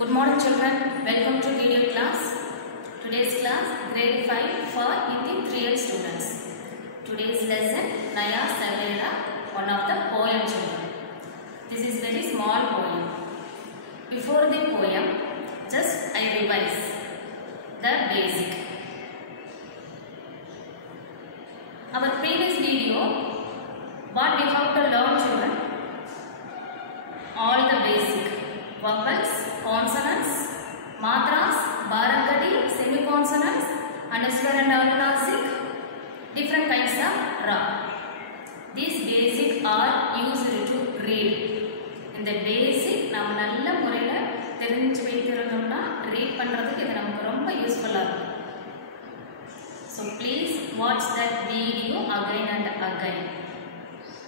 Good morning children, welcome to video class. Today's class grade 5 for Hindi 3L students. Today's lesson Naya Savera, one of the poem children. This is very small poem. Before the poem, just I revise the basic. Our previous video, what we have to learn children? All the basic vowels, consonants, matras, barangadi, semi-consonants, anuswar and anunasik, different kinds of ra. These basic are used to read. In the basic, நாம் நல்ல முறையில தெரிஞ்சு வைக்கிறோம்னா read பண்றதுக்கு இது நமக்கு ரொம்ப யூஸ்ஃபுல்லா இருக்கும். So please watch that video again and again.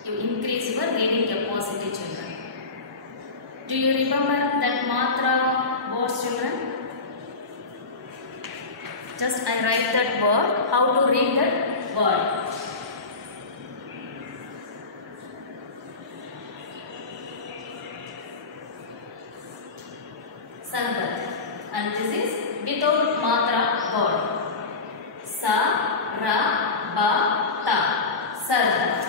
You increase your reading capacity, children. Do you remember that matra words, children? Just I write that word. How to read that word? Sarbat. And this is without matra word. Sa, ra, ba, ta. Sarbat.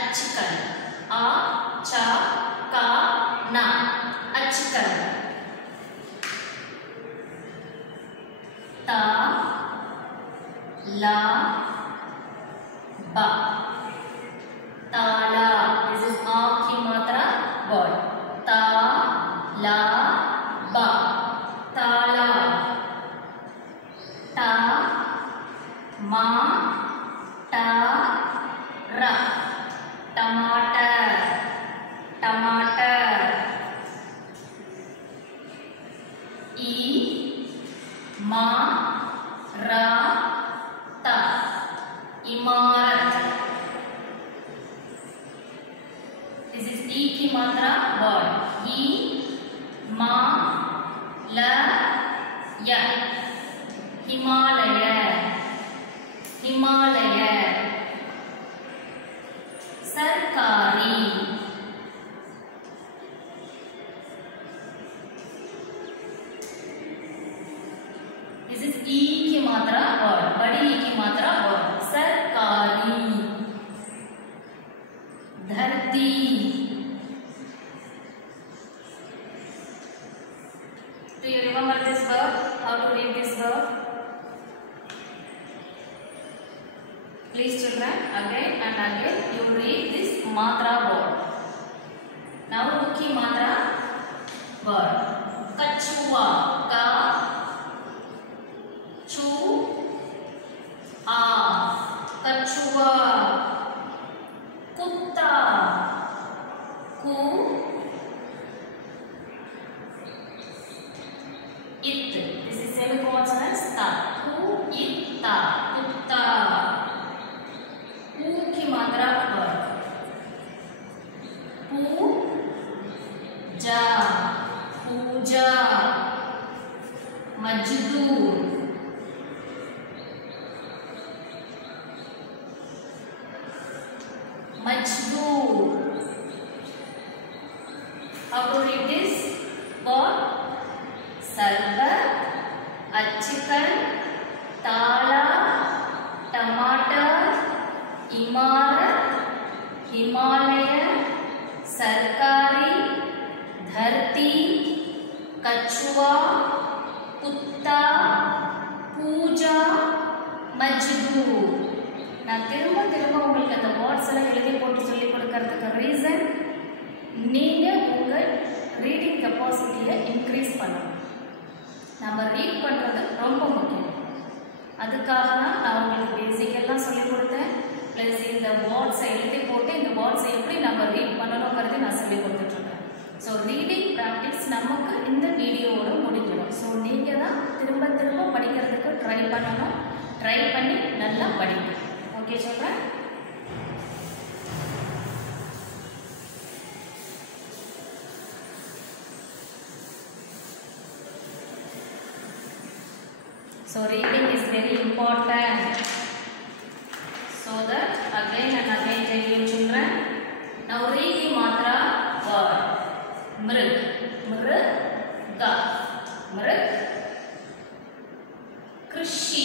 Achikal. A, cha, ka, na. Achikal. Ta, la, ba. Tala. This is a ki matra word. Ta, la, ba. Tala. Ta, ma, ta, ra. Tomato, tomato. E, ma, ra, ta. Imarat. This is E ki matra word. E, ma, la, ya. Himalaya, Himalaya. Sarkari. This is E ki matra word. Badi E ki matra word. Sarkari. Dharti. Do you remember this word? How to read this word? Please children, again and again you read this matra word. Now Ukki matra word. Kachua. Ka, chu, a. Kachua. Kutta. Ku, it. This is semi-consonants. Ta. Ku, it, ta. Kutta. Pu ki matra word. Pu, ja, puja. Majdoor. Majdoor. How to read this word? Sarbat, achikal, tala, tomato, Imarat, Himalaya, Sarkari, Dharti, Kachua, Kutta, Puja, Majdoor. நான் திரும்ப உங்களுக்கு அந்த words எல்லாம் எழுதி போட்டு சொல்லி கொடுக்கிறதுக்கு reason நீங்க உங்க ரீடிங் கெப்பாசிட்டியை இன்க்ரீஸ் பண்ணணும். நம்ம ரீட் பண்றது ரொம்ப முக்கியம். அதுக்காக தான் நான் உங்களுக்கு பேசிக் எல்லாம் சொல்லி கொடுத்தேன். ப்ளஸ் இந்த வேர்ட்ஸை எழுதி போட்டு இந்த வேர்ட்ஸை எப்படி நம்ம ரீட் பண்ணணுங்கிறது நான் சொல்லி கொடுத்துட்ருக்கேன். ஸோ ரீடிங் ப்ராக்டிஸ் நமக்கு இந்த வீடியோவோட முடிஞ்சிடும். ஸோ நீங்கள் தான் திரும்ப திரும்ப படிக்கிறதுக்கு ட்ரை பண்ணணும். ட்ரை பண்ணி நல்லா படிங்க. ஓகே சொல்கிறேன். So reading is very important so that tell you children. Now read the matra word. Mrug, mrga, mrug. Krishi,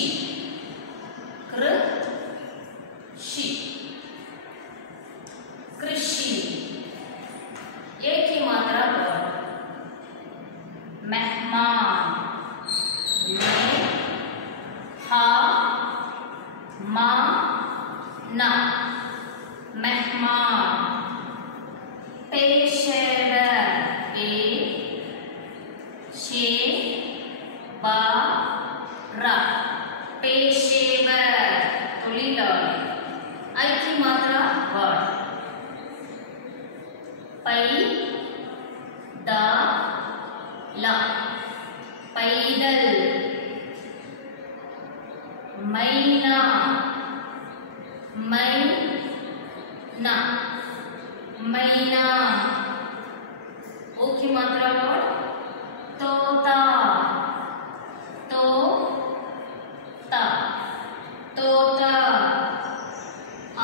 krishi, krishi. एक ही मात्रा word. मेहमान, में, हा, मा, ना, मेहमान. पेशेवर, पे, शे, बा, रा, पेशेवर. தொழிலாளி. ஐக்கிய மாத்திரா word. पै दा ला पैदल. मैना, मैना, मैना. ओके मात्रा वर्ड. तोता, तोता, तोता.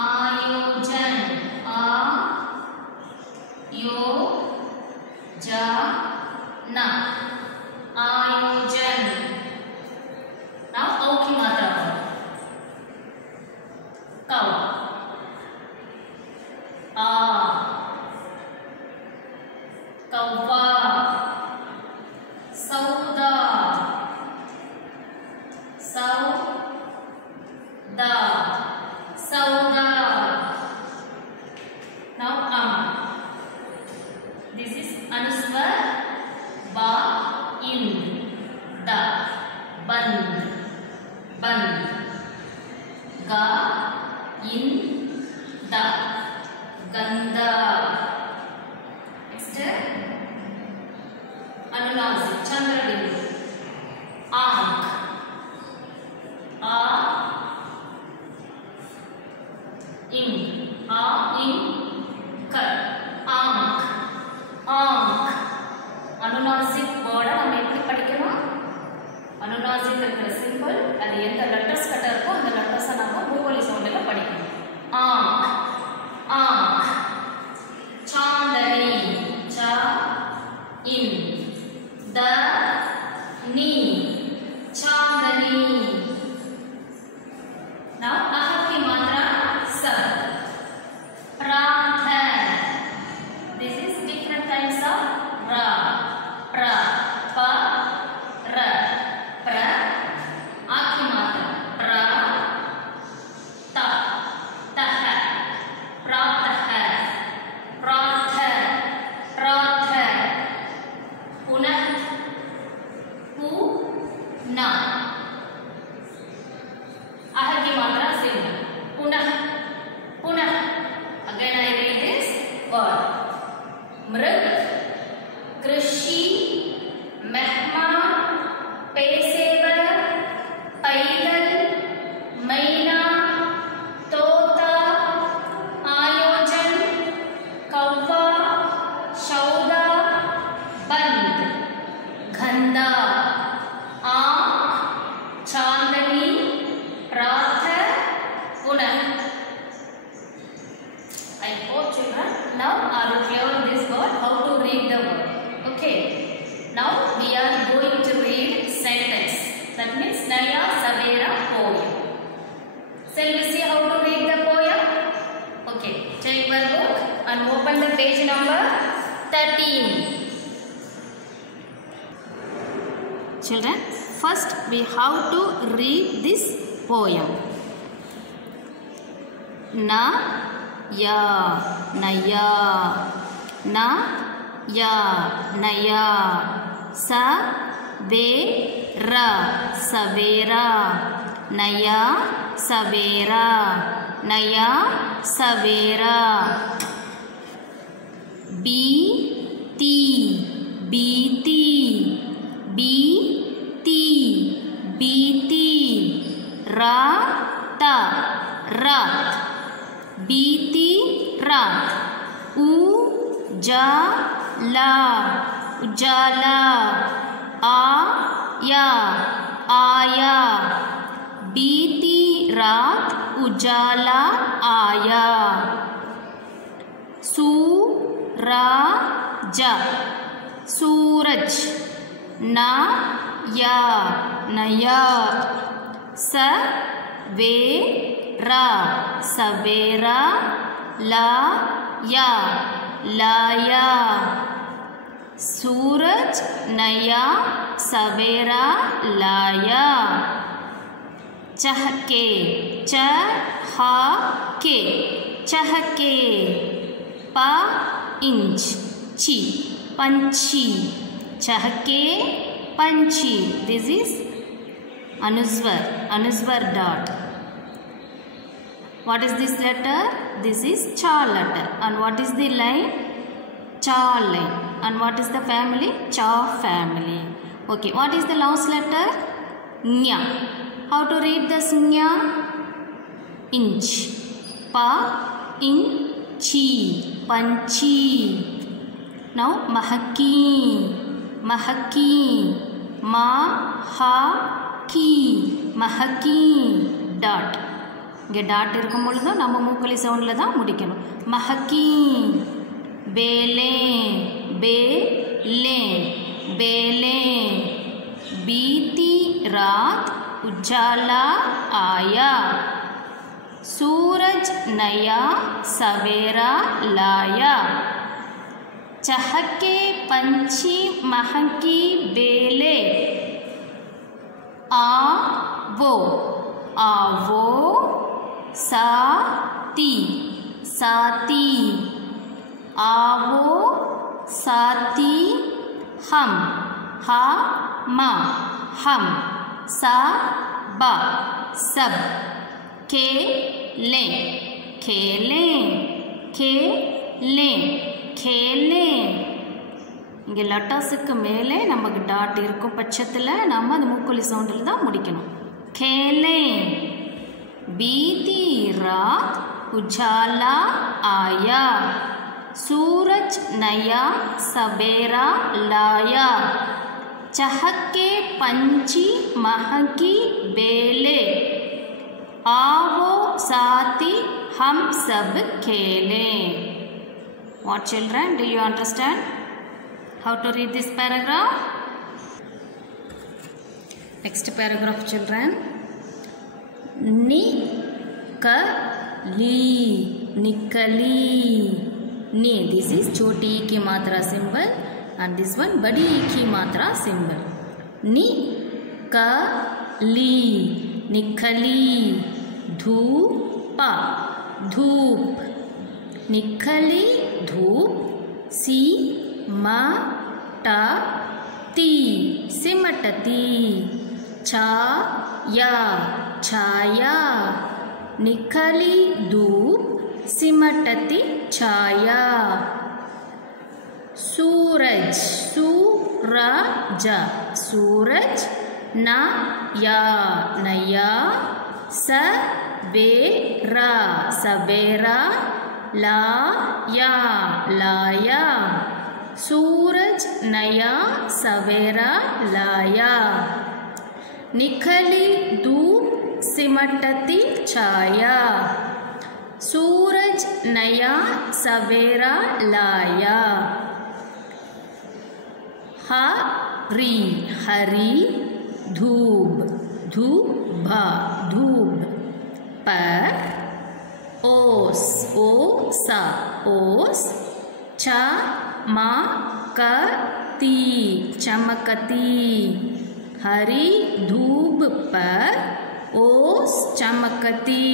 आयोजन, आ यो जा ना, आयोजन. Now औकी मात्रा word. कौ, आ, कौवा. सौदा, सौदा, सौदा. Now this is anuswar ba in da, band, band. Ga in da, ganda. Next anunasi, chandrabindu. Aank, a in, a in kar, aank, aank. அனுநாசிக் வேர்டை நம்ம எப்படி படிக்கணும்? அனுநாசிக் இருக்கிற சிம்பிள் அது எந்த லெட்டர்ஸ் கிட்ட இருக்கோ அந்த லெட்டர்ஸை நம்ம மூவலி சவுண்டில் படிக்கணும். ஆங்க், ஆங்க். சாந்தனி, சா இன் த நீ, Santhani. Now ahaki matra sa. Prathan. This is different kinds of ra. Pra, pa, ra, pra. आखी मात्रा pra, ta, tah, pratah, pratah, pratah. पुनः, पुना. आखी मात्रा सिंह. पुनः, पुनः. Again I read this word. मृग, कृषि, मेहमान, पेशेवर, पैदल, मैना, तोता, आयोजन, कौवा, सौदा, बंद, गंदा, आंख, चांदनी, प्रातः, पुनः. I hope children now are clear on this word, how to read the word. Okay. Now we are going to read sentence. That means Naya Savera poem. Shall we see how to read the poem? Okay. Take your book and open the page number 13. Children, first we have to read this poem. Na ya, naya, na ya, naya. Sa ve ra, savera, naya, savera, naya, savera. Biti, biti, biti, biti. Rata, rat, biti, rat. Ujala, ujala. Aya, aya. बीती रात उजाला आया. सूरज सूरज नया नया सवेरा सवेरा लाया लाया सूरज नया सवेरा लाया चहके चहके चहके इंच ची पंछी चहके पंछी this is anuswar dot. What is this letter? This is cha letter. And what is the line? Cha line. And what is the family? Cha family. Okay, what is the last letter? Nya. How to read this nya? Inch. Pa inchi panchi. Now mahaki mahaki mahaki mahaki dot. இங்கே dot இருக்கும் பொழுது நம்ம மூக்களி சவுண்டில் தான் முடிக்கணும். மஹக்கி பேலே பேலே பேலே बीती रात उजाला आया सूरज नया सवेरा लाया चहके पंछी महकी बेले आवो आवो साथी साथी आवो साथी हम हा मा हम सब सब खेलें खेलें खेलें खेलें இங்கே லெட்டர்ஸுக்கு மேலே நமக்கு டாட் இருக்கும் பட்சத்தில் நம்ம அந்த மூக்குழி சவுண்டில் தான் முடிக்கணும். खेले बीती रात उजाला आया सूरज नया सवेरा लाया चहके पंछी महकी बेले आवो साथी हम सब खेलें. What children, do you understand how to read this paragraph? Next paragraph children. निकली निकली ni, this is छोटी ई की मात्रा symbol and this one बड़ी ई की मात्रा symbol. निकली निकली धूपा धूप निकली धूप सिमटती सिमटती छाया छाया निकली धूप सिमटती छाया सूरज सूरज सूरज नया नया सवेरा सवेरा लाया लाया सूरज नया सवेरा लाया निकली धूप सिमटती छाया सूरज नया सवेरा लाया हरी हरी धूप धूबा धूप पर ओस ओसा ओस चमकती चमकती हरी धूप पर ओस चमकती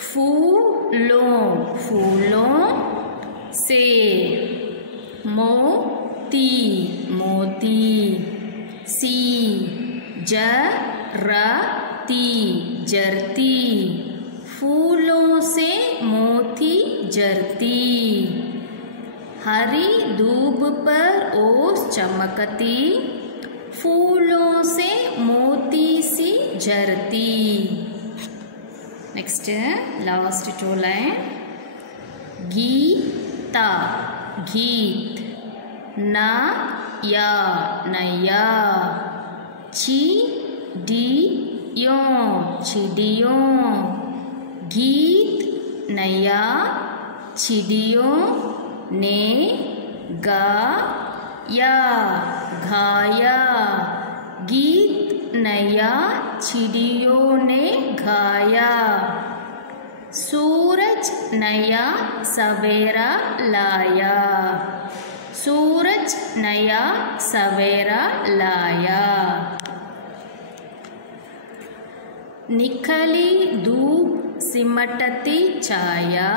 फूलों फूलों से मोती मोती सी जरती जरती फूलों से मोती जरती हरी धूप पर ओस चमकती फूलों से मोती सी जरती. Next last two line. Gita गीत नया नया चिड़ियों चिड़ियों गीत नया चिड़ियों ने गाया, गाया। गीत नया चिड़ियों ने गाया। सूरज नया सवेरा लाया, सूरज नया सवेरा लाया। निकली धूप सिमटती छाया,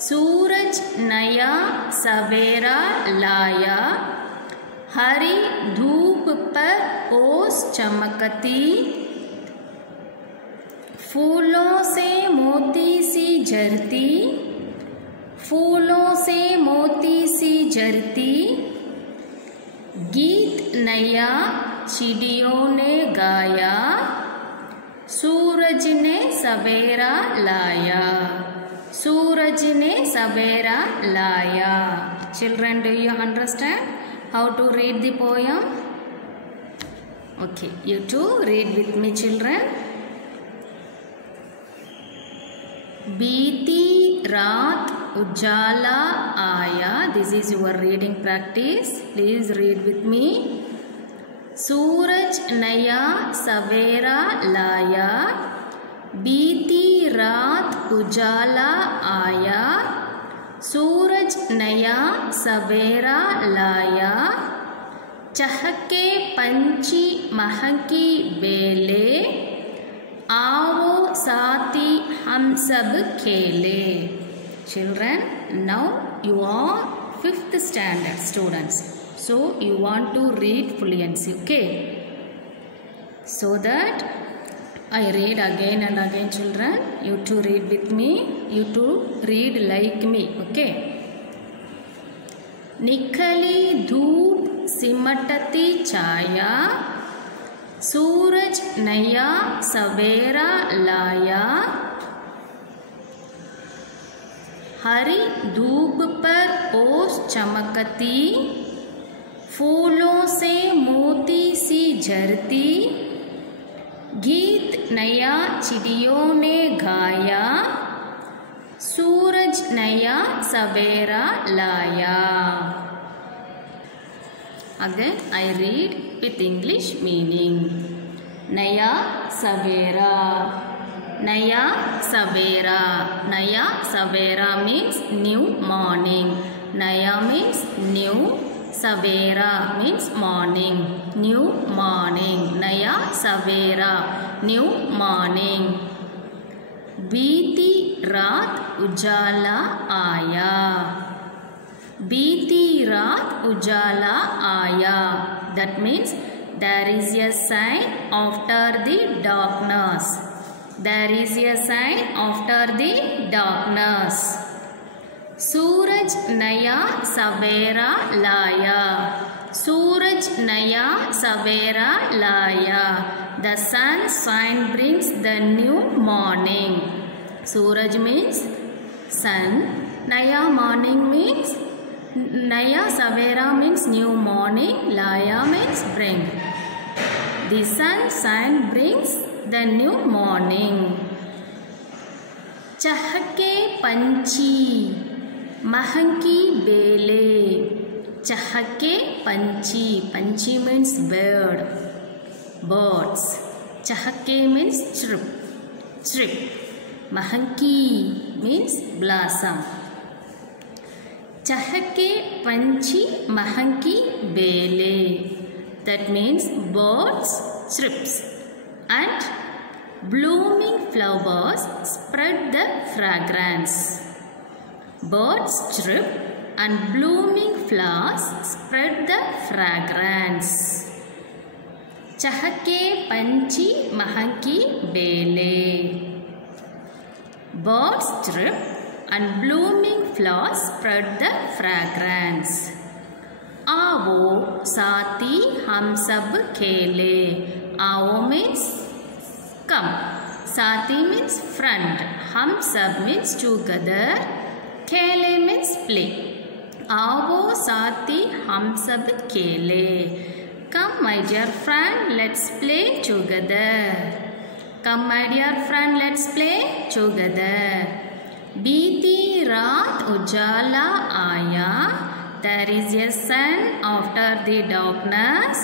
सूरज नया सवेरा लाया। हरी धूप पर ओस चमकती, फूलों से मोती सी झरती, फूलों से मोती सी झरती। गीत नया चिड़ियों ने गाया, सूरज ने सवेरा लाया, सूरज ने सवेरा लाया। Children, do you understand how to read the poem? Okay, you too read with me, children. बीती रात उजाला आया. This is your reading practice. Please read with me. सूरज नया सवेरा लाया, बीती रात उजाला आया। सूरज नया सवेरा लाया, चहके पंछी महकी बेले, आओ साथी हम सब खेले। Children, now you are 5th standard students, so you want to read fluency, okay? So that I read again and again, children. You too read with me. You too read like me, okay? निकली धूप सिमटती छाया, सूरज नया सवेरा लाया। हरी धूप पर ओस चमकती, फूलों से मोती सी झरती। गीत नया चिड़ियों ने गाया, सूरज नया सवेरा लाया। Again I read with English meaning. नया सवेरा, नया सवेरा। नया सवेरा means new morning. नया means new, सवेरा means morning, new morning. नया सवेरा, new morning. बीती रात उजाला आया, बीती रात उजाला आया। That means there is a sign after the darkness. There is a sign after the darkness. सूरज नया सवेरा लाया, सूरज नया सवेरा लाया। The sun brings the new morning. Suraj means sun, नया morning means, नया सवेरा means new morning, लाया means bring. The sun brings the new morning. चहके पंछी महकी बेले, चहके पंछी, पंछी means bird, birds. चहके means chirp, chirp. महकी means blossom. चहके पंछी महकी बेले, that means birds chirps. And blooming flowers spread the fragrance. Birds chirp and blooming flowers spread the fragrance. चहके पंछी महकी बेले, birds chirp and blooming flowers spread the fragrance. आओ साथी हम सब खेले. आओ means come, साथी means friend, हम सब means together, खेले means play. आओ साथी हम सब खेले. Come my dear friend, let's play together. Come my dear friend, let's play together. बीती रात उजाला आया. There is a sun after the darkness.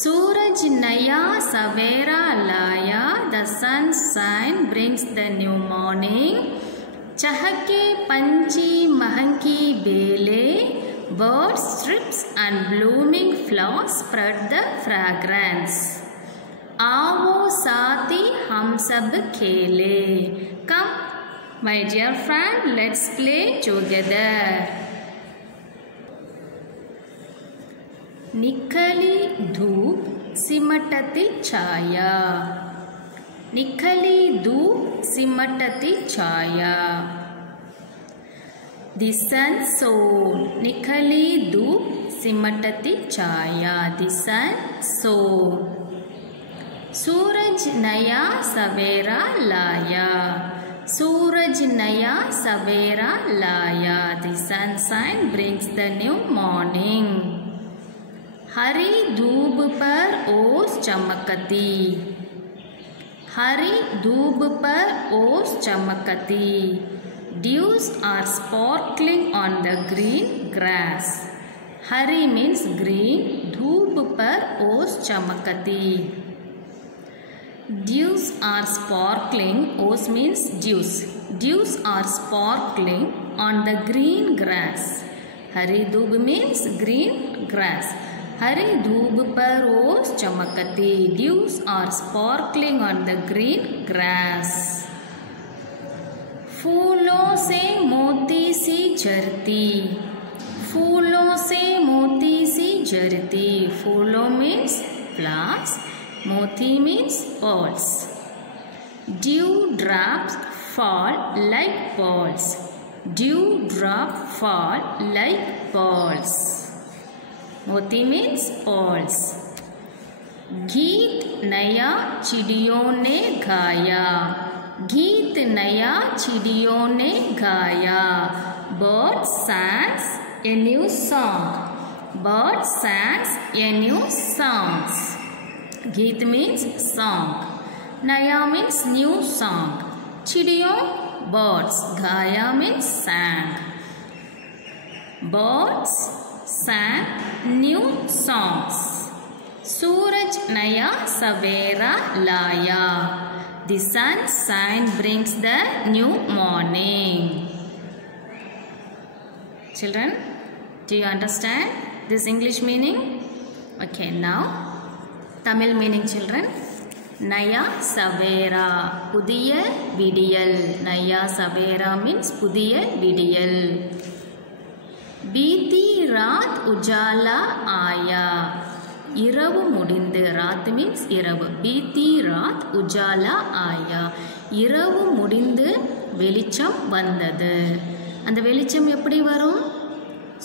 सूरज नया सवेरा लाया. The sunshine brings the new morning. चहके पंछी महंकी बेले. Birds, strips and blooming flowers spread the fragrance. आओ साथी हम सब खेले. Come, my dear friend, let's play together. निखली धूप सिमटती छाया. निखली धूप सिमटती छाया. The sun shone. निखली धूप सिमटती छाया. The sun shone. सूरज नया सवेरा लाया. सूरज नया सवेरा लाया. The sunshine brings the new morning. हरी धूप पर ओस चमकती. हरी धूप पर ओस चमकती. Dews are sparkling on the green grass. Hari means green. धूप पर ओस चमकती. Dews are sparkling. Os means dews. Dews are sparkling on the green grass. हरी धूप means green grass. हरी धूप पर ओस चमकती. Dews are sparkling on the green grass. फूलों से मोती सी झरती. फूलों से मोती सी झरती. फूलों means flowers. मोती means pearls. Dew drops fall like pearls. Dew drop fall like pearls. मोती means pearls. गीत नया चिड़ियों ने गाया. गीत नया चिड़ियों ने गाया. Birds sang a new song. Birds sang a new song. गीत means song. नया means new song. चिड़ियों birds. गाया means sang. Birds sang new songs. सूरज नया सवेरा लाया. The sunshine brings the new morning. Children, do you understand this English meaning? Okay, now Tamil meaning, children. Naya Savera, புதிய விடியல். Naya Savera means புதிய விடியல். बीती रात उजाला आया. இரவு முடிந்து. ராத் மீன்ஸ் இரவு. बीती रात उजाला आया. இரவு முடிந்து வெளிச்சம் வந்தது. அந்த வெளிச்சம் எப்படி வரும்?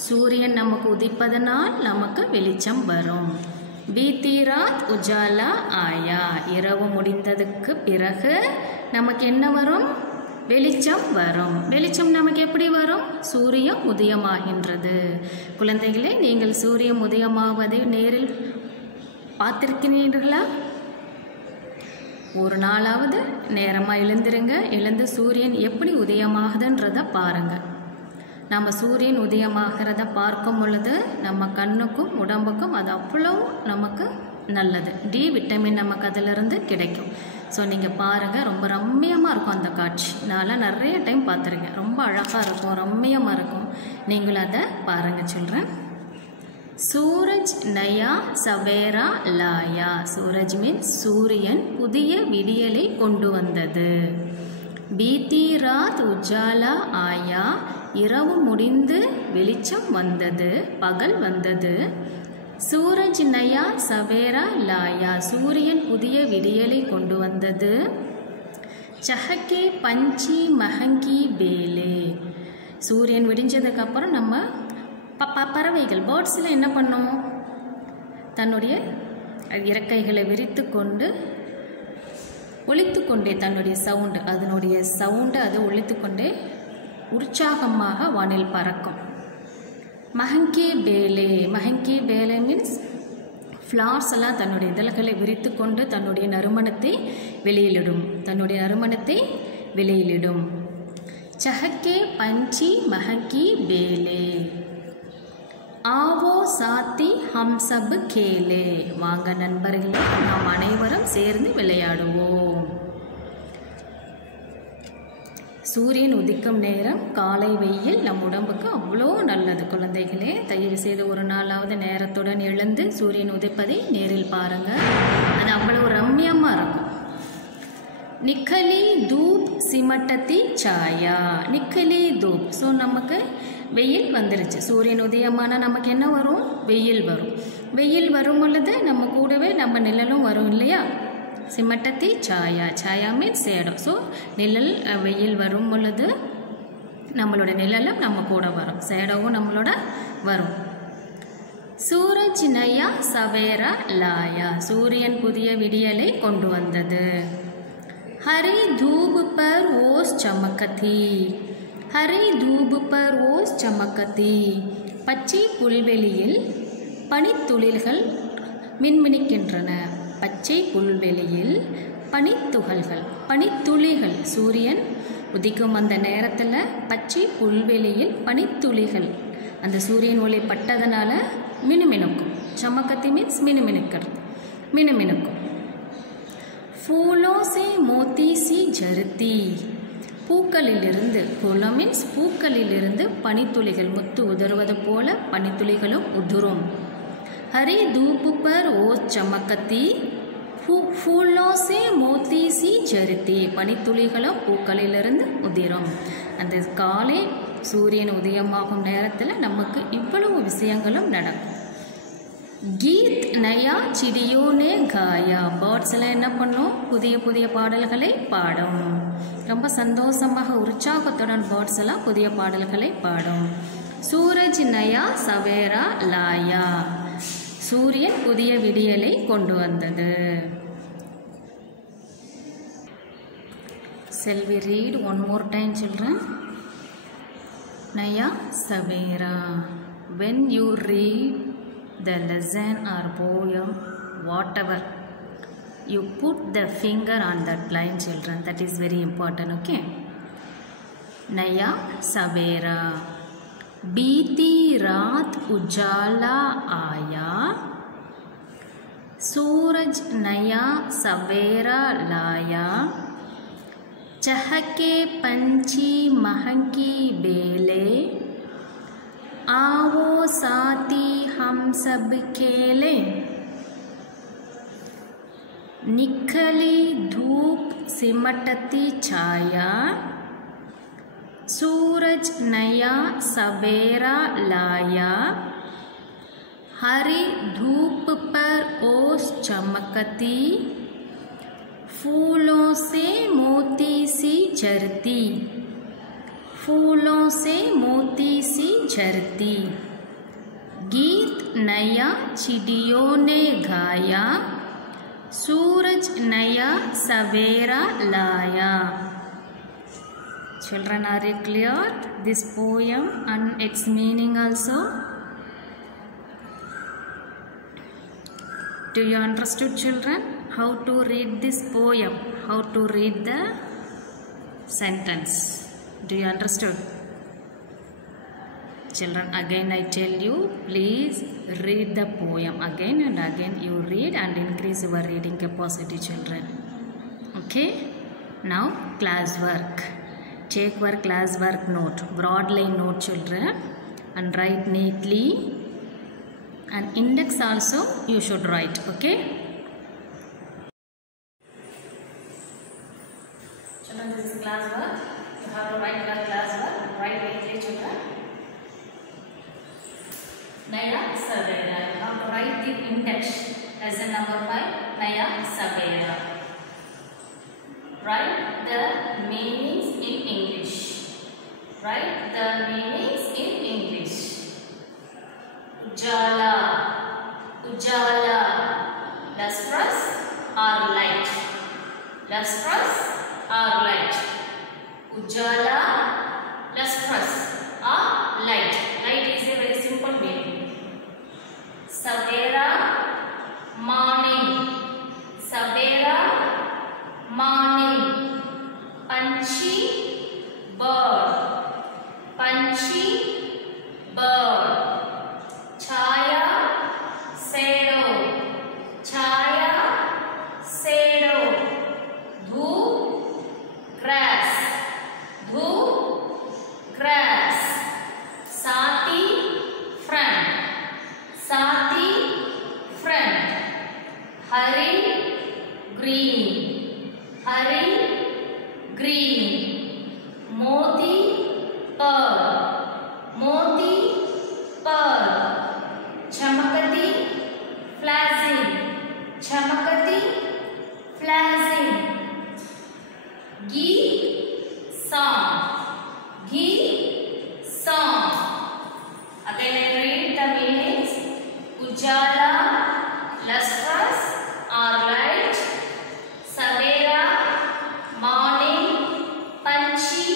சூரியன் நமக்கு உதிப்பதனால் நமக்கு வெளிச்சம் வரும். बीती रात उजाला आया. இரவு முடிந்ததுக்கு பிறகு நமக்கு என்ன வரும்? வெளிச்சம் வரும். வெளிச்சம் நமக்கு எப்படி வரும்? சூரியன் உதயமாகின்றது. குழந்தைகளே, நீங்கள் சூரியன் உதயமாவதை நேரில் பார்த்திருக்கிறீர்களா? ஒரு நாளாவது நேரமாக எழுந்திருங்க. எழுந்து சூரியன் எப்படி உதயமாகுதுன்றதை பாருங்கள். நம்ம சூரியன் உதயமாகிறத பார்க்கும் பொழுது நம்ம கண்ணுக்கும் உடம்புக்கும் அது அவ்வளோ நமக்கு நல்லது. டி விட்டமின் நமக்கு அதிலிருந்து கிடைக்கும். ஸோ நீங்கள் பாருங்கள், ரொம்ப ரம்மியமாக இருக்கும் அந்த காட்சி. நான்லாம் நிறைய டைம் பார்த்துருக்கேன். ரொம்ப அழகாக இருக்கும், ரம்மியமாக இருக்கும். நீங்களும் அதை பாருங்கள் சில்ட்ரன். சூரஜ் நயா சவேரா லாயா. சூரஜ் மீன்ஸ் சூரியன் புதிய விடியலை கொண்டு வந்தது. பீத்தி ராத் உஜாலா ஆயா. இரவு முடிந்து வெளிச்சம் வந்தது, பகல் வந்தது. சூரஜ் நயா சவேரா லாயா. சூரியன் புதிய விடியலை கொண்டு வந்தது. சஹக்கே பஞ்சி மஹங்கி பேலே. சூரியன் விடிஞ்சதுக்கப்புறம் நம்ம பறவைகள் பேர்ட்ஸில் என்ன பண்ணும்? தன்னுடைய இறக்கைகளை விரித்து கொண்டு ஒலித்து கொண்டே தன்னுடைய சவுண்டு, அதனுடைய சவுண்டை அது ஒலித்து கொண்டே உற்சாகமாக வானில் பறக்கும். மஹங்கி பேலே. மஹங்கி பேலே மீன்ஸ் ஃப்ளார்ஸ் எல்லாம் தன்னுடைய இதழ்களை விரித்து கொண்டு தன்னுடைய நறுமணத்தை வெளியிலிடும். चहके पंछी महकी बेले, आवो साथी हम सब खेले, வாங்க நண்பர்களே நாம் அனைவரும் சேர்ந்து விளையாடுவோம். சூரியன் உதிக்கும் நேரம் காலை வெயில் நம் உடம்புக்கு அவ்வளோ நல்லது. குழந்தைகளே, தயவு செய்து ஒரு நாளாவது நேரத்துடன் எழுந்து சூரியன் உதிப்பதை நேரில் பாருங்கள். அது அவ்வளோ ரம்யமாக இருக்கும். நிக்கலி தூப் சிமட்டத்தி சாயா, நிக்கலி தூப். ஸோ நமக்கு வெயில் வந்துருச்சு. சூரியன் உதயமான நமக்கு என்ன வரும்? வெயில் வரும். வெயில் வரும் பொழுது நம்ம கூடவே நம்ம நிழலும் வரும் இல்லையா? சிமட்டத்தி சாயா, சாயா மீன்ஸ் சேடம். ஸோ நிழல் வெயில் வரும் பொழுது நம்மளோட நிழலும் நம்ம கூட வரும், சேடவும் நம்மளோட வரும். சூரஜ் நயா சவேரா லாயா, சூரியன் புதிய விடியலை கொண்டு வந்தது. ஹரி தூப் பர் ஓஸ் சமக்கதி, ஹரி தூப் பர் ஓஸ் சமக்கதி, பச்சை புல்வெளியில் பனித்துளிகள் மின்மினிக்கின்றன. பச்சை புல்வெளியில் பனித்துளிகள், சூரியன் உதிக்கும் அந்த நேரத்தில் பச்சை புல்வெளியில் பனித்துளிகள் அந்த சூரியன் ஒளி பட்டதனால மினுமினுக்கும். சமக்கத்தி மீன்ஸ் மினுமினுக்கும். ஃபூலோ சே மோத்தி சி ஜருத்தி, பூக்களிலிருந்து, ஃபூலோ மீன்ஸ் பூக்களிலிருந்து பனித்துளிகள் முத்து உதறுவது போல பனித்துளிகளும் உதிரும். हरी धूप पर ओस चमकती, फूलों से मोती सी झरती, பனித்துளிகளும் பூக்களிலிருந்து உதிரும். அந்த காலை சூரியன் உதயமாகும் நேரத்தில் நமக்கு இவ்வளவு விஷயங்களும் நடக்கும். கீத் நயா சிடியோனே காயா, பேர்ட்ஸ் எல்லாம் என்ன பண்ணும்? புதிய புதிய பாடல்களை பாடும். ரொம்ப சந்தோஷமாக உற்சாகத்துடன் பேர்ட்ஸ் எல்லாம் புதிய பாடல்களை பாடும். சூரஜ் நயா சவேரா லாயா, சூரியன் புதிய விடியலை கொண்டு வந்தது. Shall we read one more time, children? Naya Savera. When you read the lesson or poem, whatever, you put the finger on that line, children. That is very important, okay? Naya Savera. बीती रात उजाला आया, सूरज नया सवेरा लाया, चहके पंछी महकी बेले, आओ साथी हम सब खेले, निखली धूप सिमटती छाया, सूरज नया सवेरा लाया, हरी धूप पर ओस चमकती, फूलों से मोती सी झरती, फूलों से मोती सी झरती, गीत नया चिड़ियों ने गाया, सूरज नया सवेरा लाया. Children, are you clear this poem and its meaning also? Do you understood, children, how to read this poem, how to read the sentence? Do you understood? Children, again I tell you, please read the poem again and again. You read and increase your reading capacity, children. Okay? Now class work. Take your class work note, broad line note, children, and write neatly. And index also you should write, okay? Children, this is class work. You have to write your class work. Write neatly, children. Naya Savera. You have to write the index. Lesson number 5. Naya Savera. Write the meanings in English. Write the meanings in English. Ujala, ujala, lustrous or light. Lustrous or light. Ujala, lustrous or light. Light is a very simple meaning. Savera, morning. Savera, morning. Panchi, bird. punchy, bird. Chaya, shadow. Chaya, shadow. Dhoop, grass. Dhoop, grass. Sati, friend. Sati, friend. Hari, green. Hari, green. Moti, pearl. Moti, pearl. Chamakati, flashing. Chamakati, flashing. Ghee, song. Ghee, song. Again I read the meanings. Ujala, lustrous or light. Savera, morning. Punchy,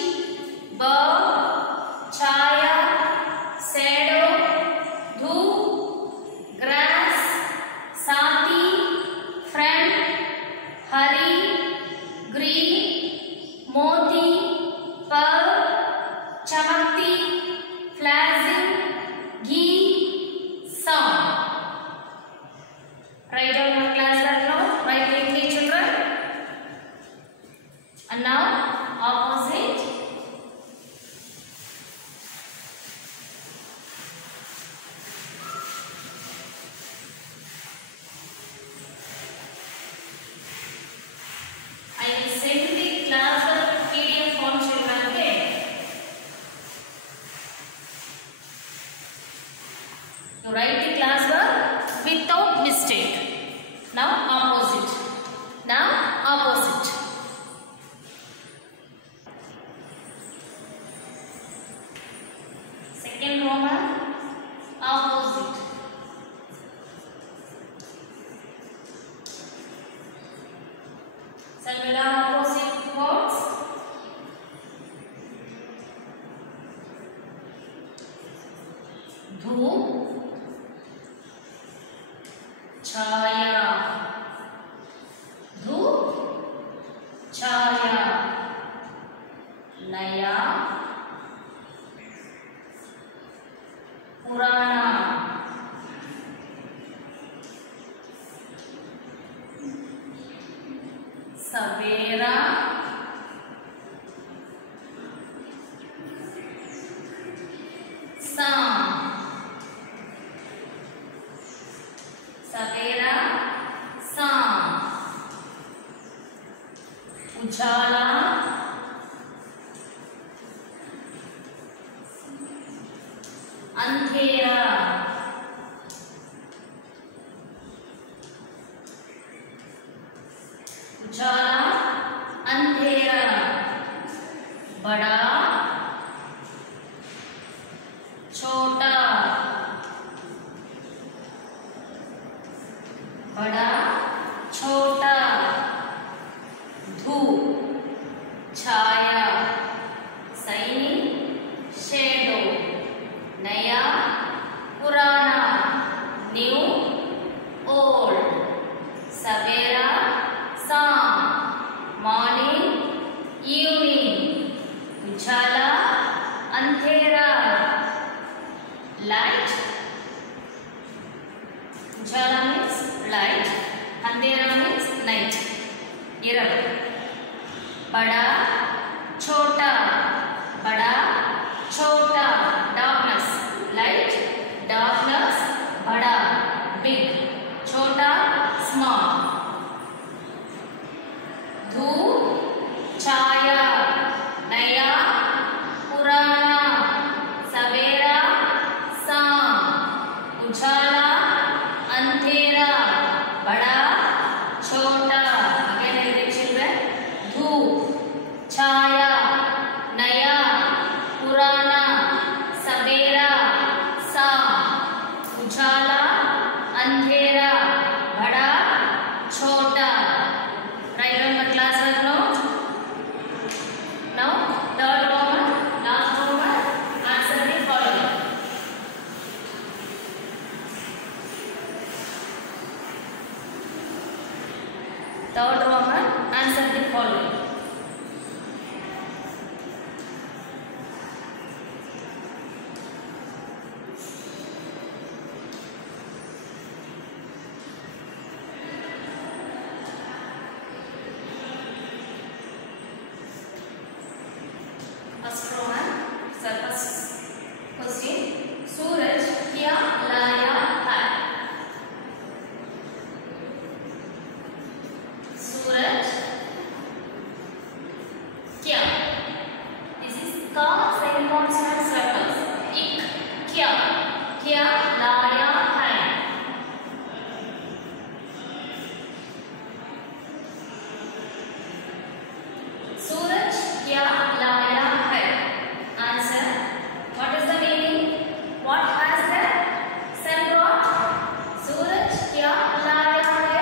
bird. Chaya, shadow. Dhoop, grass. Sati, friend. Hari, green. Moti, pearl. Chamakti, flashing. Ghee, song. Write down your class background. Write quickly, children. And now opposite. I will send the class PDF form, children. Okay. You write the class work without mistake. Now opposite. Now opposite. Second Roman, opposite. Shall we learn opposite words? Dhoop, chaya. Dhoop, chaya. Naya, purana. Savera, sam. Savera, sam. Ujala, andhera. Ujala, andhera. Bada, chota. Bada, chota. Dhoop, chaya. Shining, shadow. Naya, purana. New, old. Savera, sam. Morning, evening. Ujala, andhera. Light. Ujala means light. Andhera means night. Iravu. Bada, chota. Bada, chota. Darkness. Light. Darkness. Bada. Big. Chota. Small. Dhoop, chaya. Naya, purana. Savera, sam. Ujala, andhera. Bada, chota. Again I read, children. Dhoop, chaya. Naya, purana. kya. This is ka semi-consonant letters. Ik, kya, kya लाया है. सूरज क्या लाया है. Answer. What is the meaning? What has the sun brought? सूरज क्या लाया है.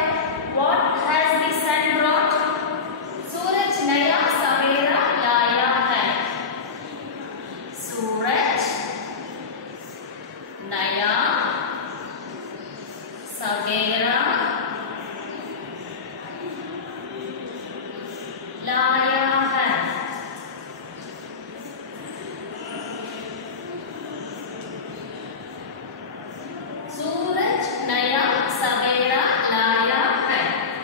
What has the sun brought? सूरज नया सवेरा लाया है. सूरज नया सवेरा लाया है. सूरज नया सवेरा लाया है.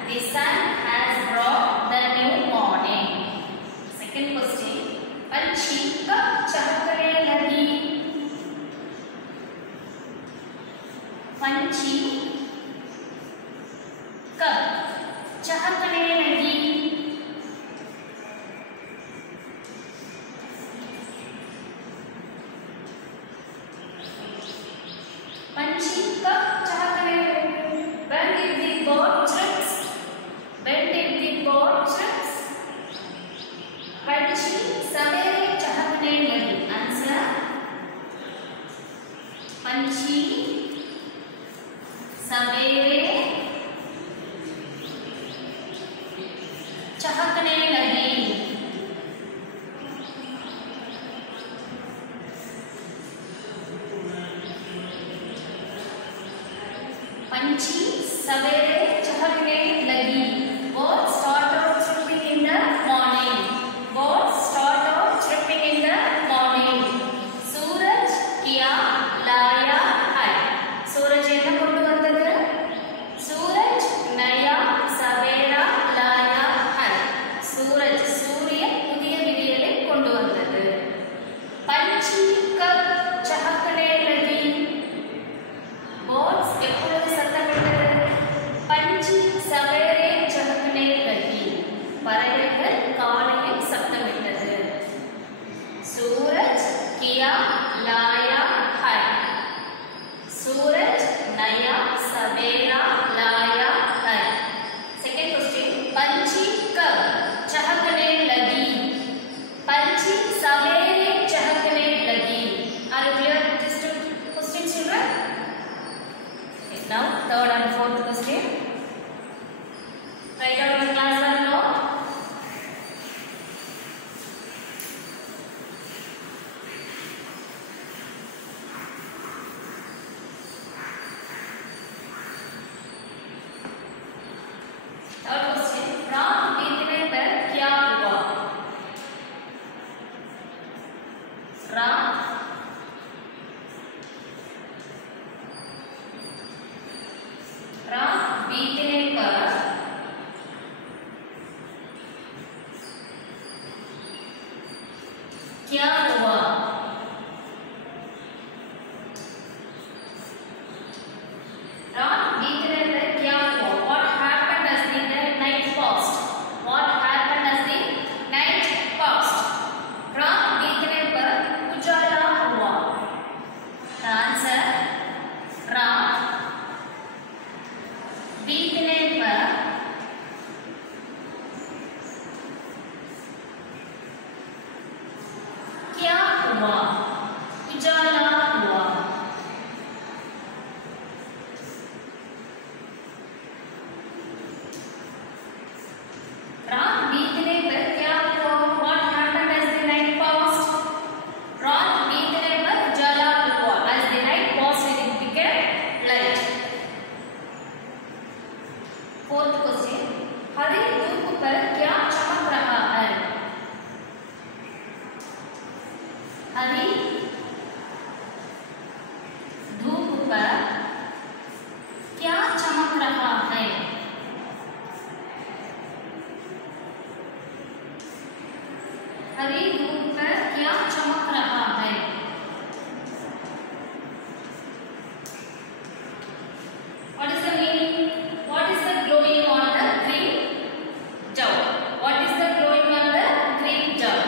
The sun has brought the new morning. Second question. पंछी कब चहकने लगी. पंछी कब चहकने लगी. पंछी कब चहकने लगी. When did the bird chirps? When did the bird chirps? पंछी सवेरे चहकने लगी. Answer. पंछी सवेरे चहकने लगी. पंछी सवेरे चहकने लगी. Birds start out chirping in the morning. Birds start out chirping in the morning. सूरज क्या लाया है. सूरज என்ன கொண்டு வந்தது. सूरज नया सवेरा लाया है. सूरज सूரியன் புதிய விடியலை கொண்டு வந்தது. पंछी कब चहकने लगी. Birds எப்பொழுது சத்தமிட்டது. पंछी सवेरे चहकने लगी. பறவைகள் காலையில் சத்தமிட்டது. सूरज क्या लाया है. सूरज नया सवेरा लाया है. Second question. पंछी कब चहकने लगी. पंछी सवेरे चहकने लगी. Are you clear with these two questions, children? Now third and fourth question. Write down your class one note. Third question. रात बीतने पर क्या हुआ. रात बीतने पर क्या हुआ. रात बीतने पर क्या हुआ. What happened as the night passed. What happened as the night passed. रात बीतने पर उजाला हुआ. The answer. रात बीतने पर क्या हुआ. उजाला हुआ. रात बीतने पर क्या हुआ. What happened as the night passed. रात बीतने पर उजाला हुआ. As the night passed it became light. Fourth question. हरी धूप पर क्या चमक रहा है. हरी धूप पर क्या चमक रहा है. हरी धूप पर क्या चमक रहा है. What is the meaning? What is the glowing on the green dove? What is the glowing on the green dove?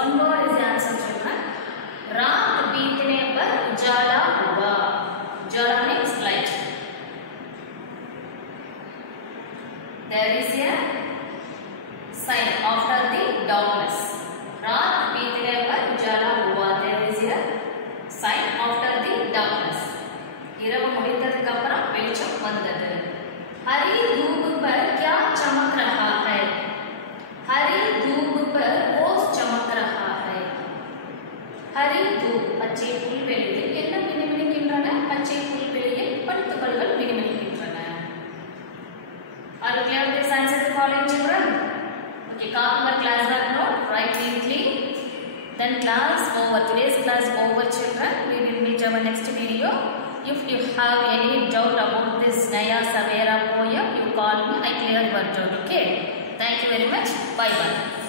one word is the answer, children. रात बीतने पर उजाला हुआ. उजाला means light. There is a sign after the darkness. रात बीतने पर उजाला हुआ. There is a sign after the darkness. இரவு முடிந்ததுக்கு அப்புறம் வெளிச்சம் வந்தது. हरी धूप पर क्या चमक रहा है? हरी धूप पर ओस चमक रहा है. हरी धूप பச்சை புல்வெளியில் என்ன மினுமினுக்கின்றன? பச்சை புல்வெளியில் பட்டுக்கள்கள் மினுமினுக்கின்றன. Are you clear with the signs of the following, children? Okay, copy your class work note, write neatly. Then class over. Today's class over, children. We will meet our next video. If you have any doubt about this Naya Savera poem, you call me. I clear your doubt. Okay. Thank you very much. Bye bye.